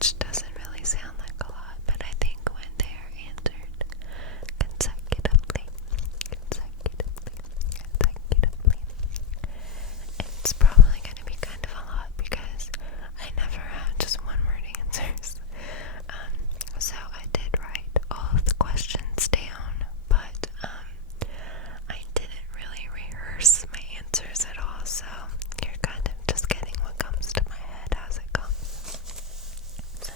which doesn't really sound like a lot, but I think when they are answered consecutively, it's probably going to be kind of a lot because I never have just one word answers. So I did write all of the questions down, but I didn't really rehearse my answers at all, so you're kind of just getting what comes to my head as it comes. So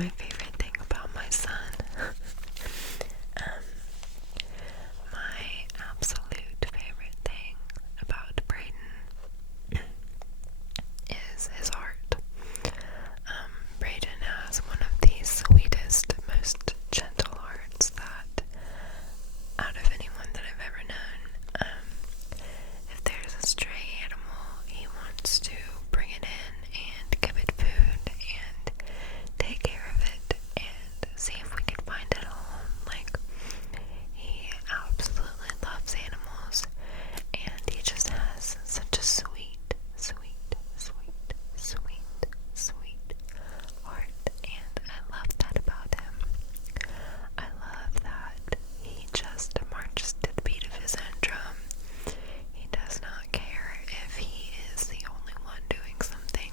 my favorite thing about my son. My absolute favorite thing about Brayden is his heart. Brayden has one of the sweetest, most gentle hearts that out of anyone that I've ever known. If there's a stray animal, he wants to bring it in and give it food and take care of it and see if we can find it a home. Like, he absolutely loves animals, and he just has such a sweet, sweet, sweet, sweet, sweet heart, and I love that about him. I love that he just marches to the beat of his own drum. He does not care if he is the only one doing something.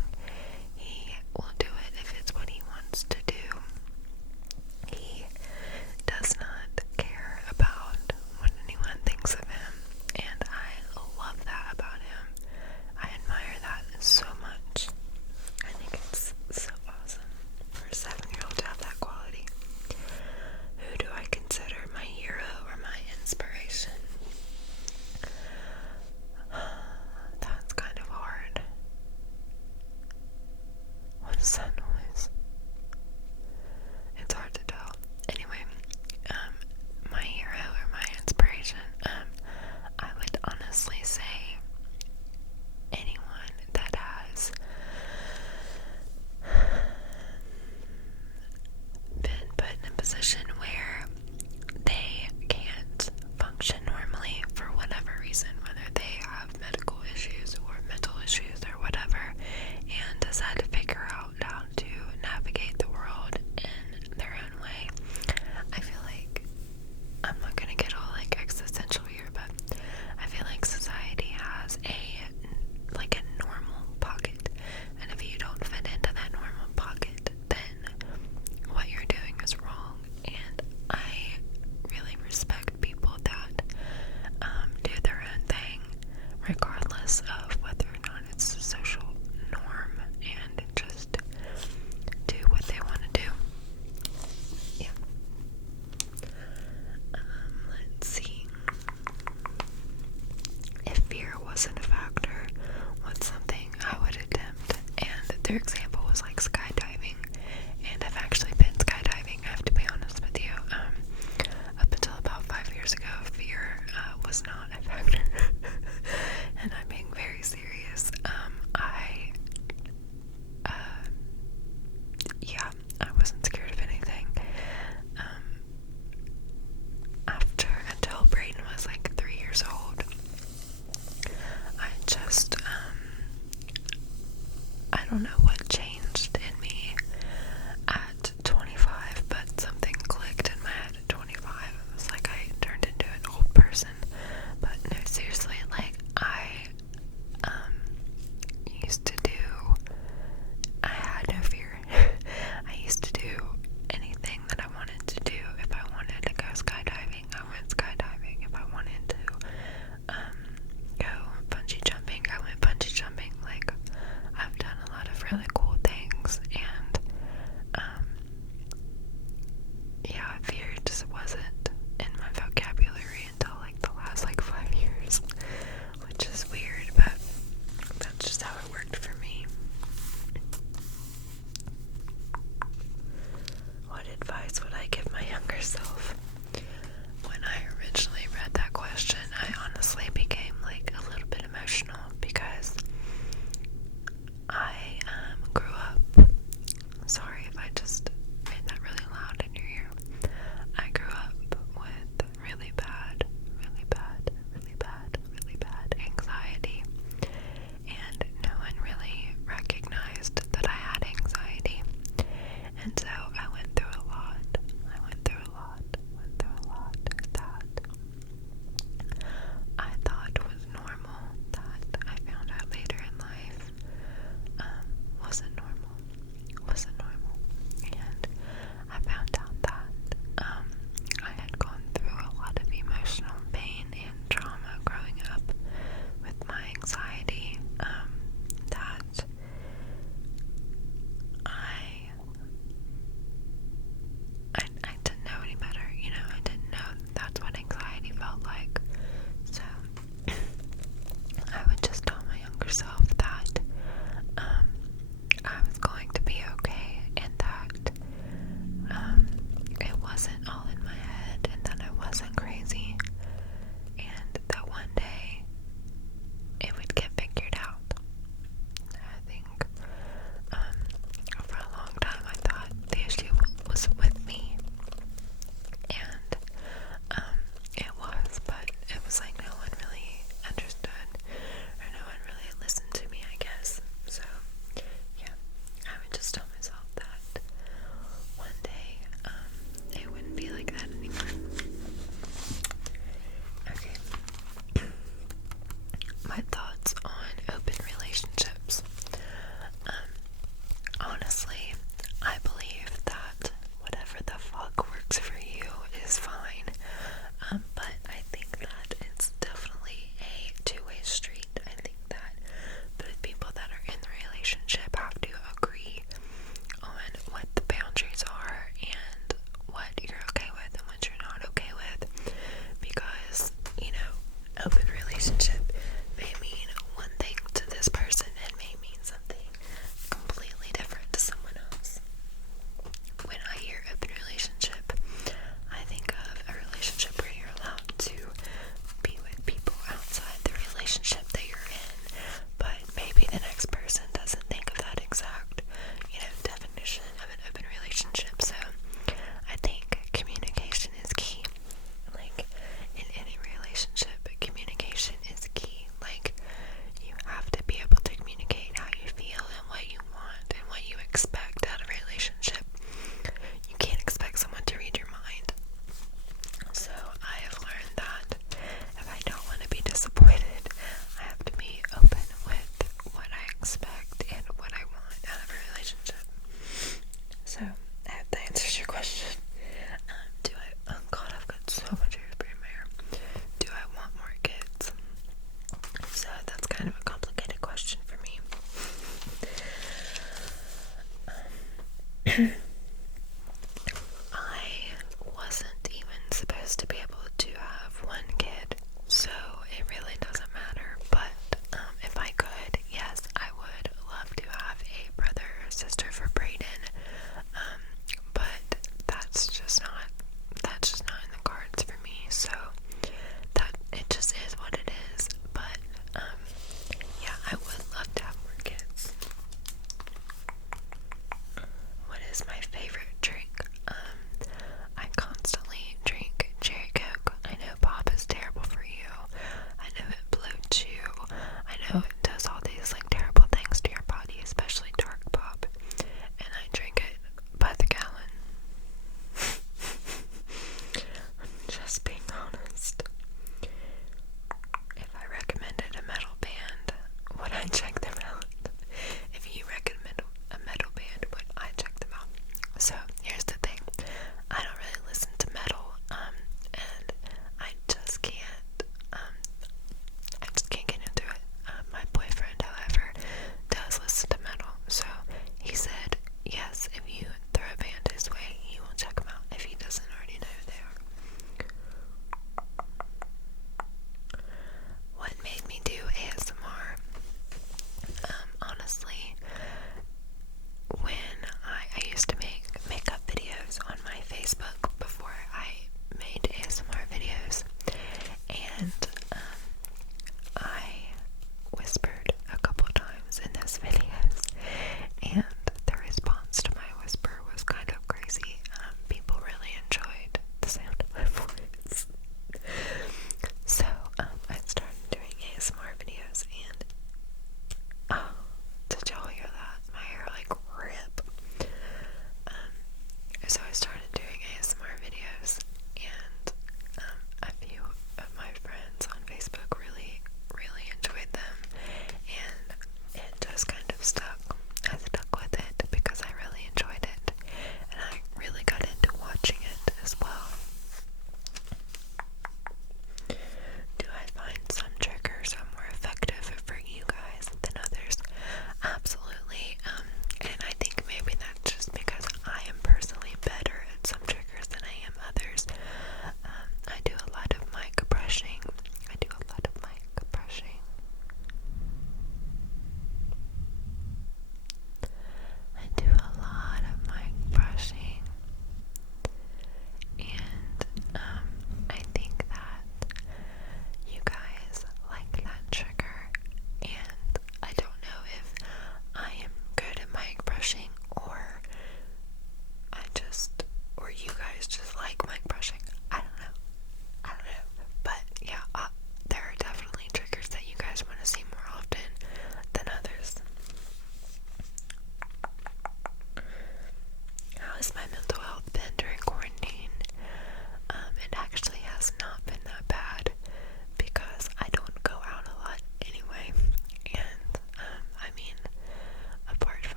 He will do it if it's what he wants to do. He does not care about what anyone thinks of him, and I love that about him. I admire that so much. I think it's so awesome for a 7-year-old to have that quality. Who do I consider my hero or my inspiration? That's kind of hard. What is that noise? It's hard to tell. Anyway, my hero or my inspiration, I would honestly say anyone that has been put in a position where they can't function normally for whatever reason, whether they have medical issues or mental issues or whatever, and has had to figure out how to navigate the world in their own way. I feel like, I'm not gonna get all like existential here, but I feel like society has a normal pocket, and if you don't fit into that normal pocket, then what you're doing is wrong. And I really respect people that do their own thing, regardless of whether or not it's a social norm, and just do what they want to do. Yeah. Let's see. If fear wasn't a factor, what's something I would attempt? And their example was like skydiving, and I've actually been skydiving, I have to be honest with you. Up until about 5 years ago, fear was not a factor. And I'm being very serious. I wasn't scared of anything. Until Brayden was like 3 years old, I just, I don't know what changed in me at 25, but something clicked in my head at 25. It was like I turned into an old person. But no, seriously, like, I had no fear. I used to do anything that I wanted to do. If I wanted to go skydiving, I went skydiving. If I wanted to go bungee jumping, I went bungee jumping. Like, I've done a lot of really cool things, and fear just wasn't in my vocabulary until like the last 5 years, which is weird, but that's just how it worked for me. What advice would I give my younger self? When I originally read that question, I honestly became a little bit emotional, because I am wasn't all in my head and that I wasn't crazy, and that one day it would get figured out. I think for a long time I thought the issue was with me, and it was, but it was like no one really understood, or no one really listened to me, I guess. So yeah, I would just tell myself that one day it wouldn't be like that anymore. Okay. My thoughts on open relationships. Honestly, I believe that whatever the fuck works for you is fine. But I think that it's definitely a two-way street. I think that both people that are in the relationship have to agree on what the boundaries are and what you're okay with and what you're not okay with. Because, open relationship may mean one thing to this person and may mean something completely different to someone else. When I hear open relationship, I think of a relationship where you're allowed to be with people outside the relationship that you're in, but maybe the next person doesn't think of that exact, definition of an open relationship. So I think communication is key. Like, in any relationship, communication is key. Like, you have to be able to communicate how you feel and what you want and what you expect out of a relationship. You can't expect someone to read your mind. So I have learned that if I don't want to be disappointed, I have to be open with what I expect and what I want out of a relationship. So I hope that answers your question. Oh god, I've got so much hairspray in my hair. Do I want more kids? So that's kind of a complicated question for me. I wasn't even supposed to be able to have one kid, so it really doesn't matter. But if I could, yes, I would love to have a brother or sister for Brayden. But that's just not in the cards for me. So that it just is what it is. But yeah, I would love to have more kids. What is my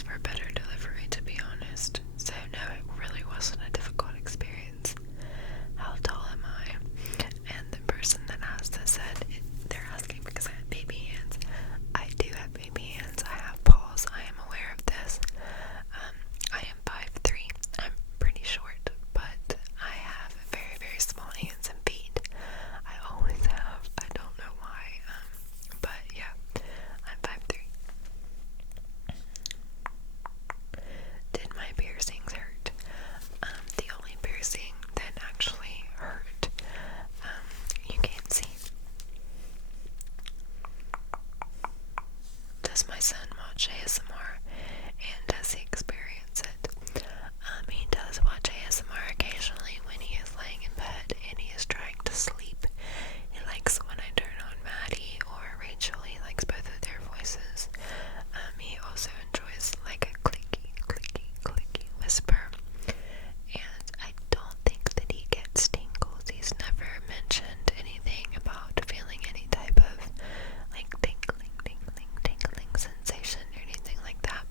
asked for better delivery, to be honest. So no, it really wasn't a difficult experience. How tall am I? And the person that asked this said, they're asking because I have baby hands. I do have baby hands. I have paws. I am aware of this. I am 5'3". I'm pretty short, but I have very, very small hands and feet. I always have. I don't know why. But yeah, I'm 5'3". Did my piercings hurt? The only piercing that actually hurt, you can't see. Does my son watch ASMR, and does he experience it? He does watch ASMR occasionally when he is laying in bed and he is trying to sleep. He likes when I turn on Maddie or Rachel. He likes both of their voices. He also enjoys like a clicky, clicky, clicky whisper. And I don't think that he gets tingles. He's never mentioned anything about feeling any type of like tingling, tingling, tingling sensation or anything like that.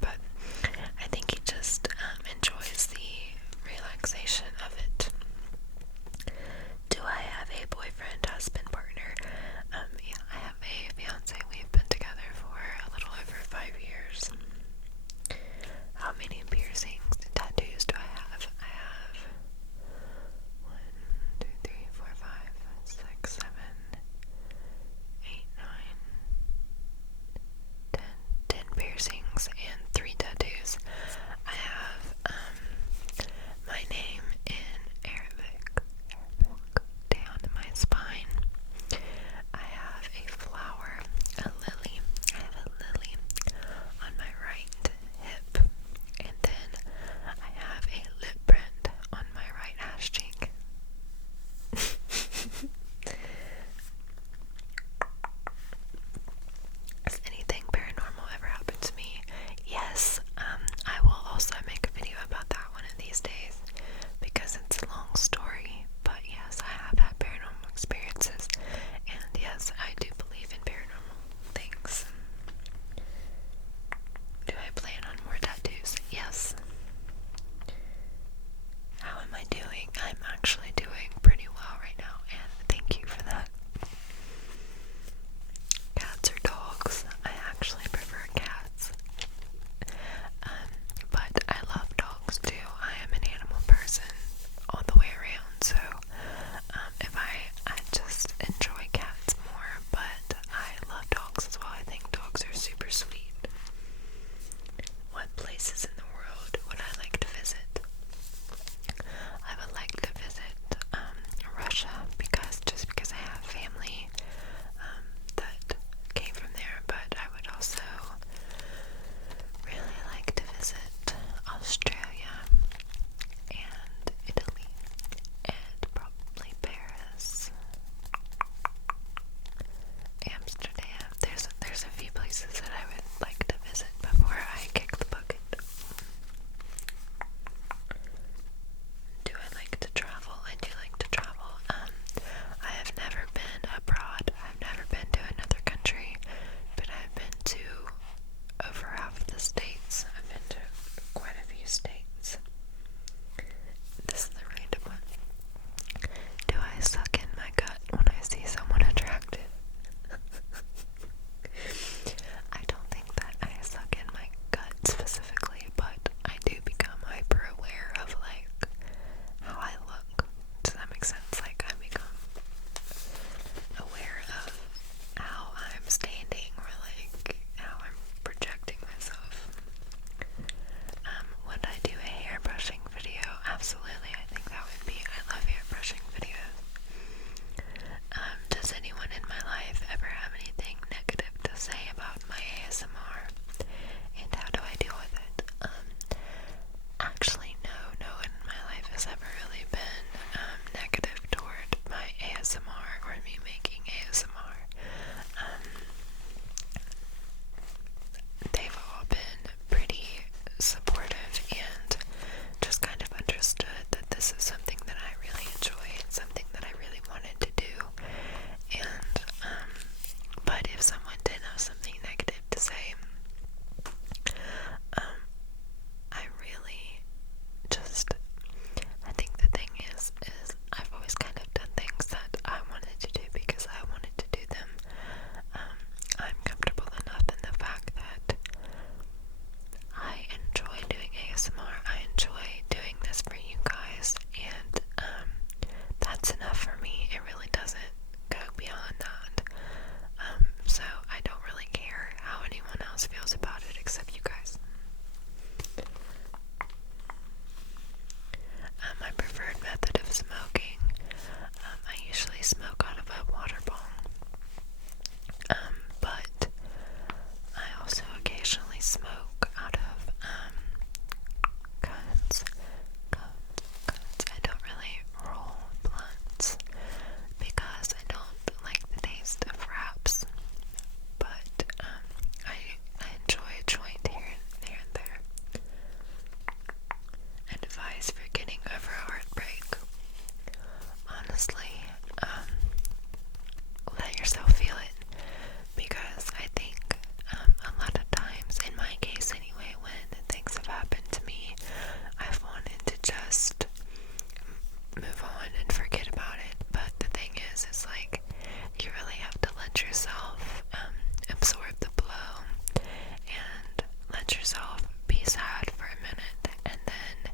let yourself be sad for a minute, and then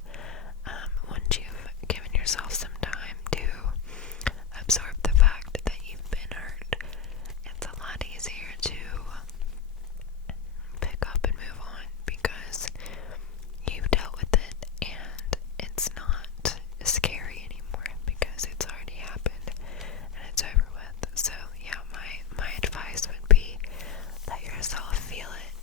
once you've given yourself some time to absorb the fact that you've been hurt, it's a lot easier to pick up and move on because you've dealt with it and it's not scary anymore because it's already happened and it's over with. So yeah, my advice would be let yourself feel it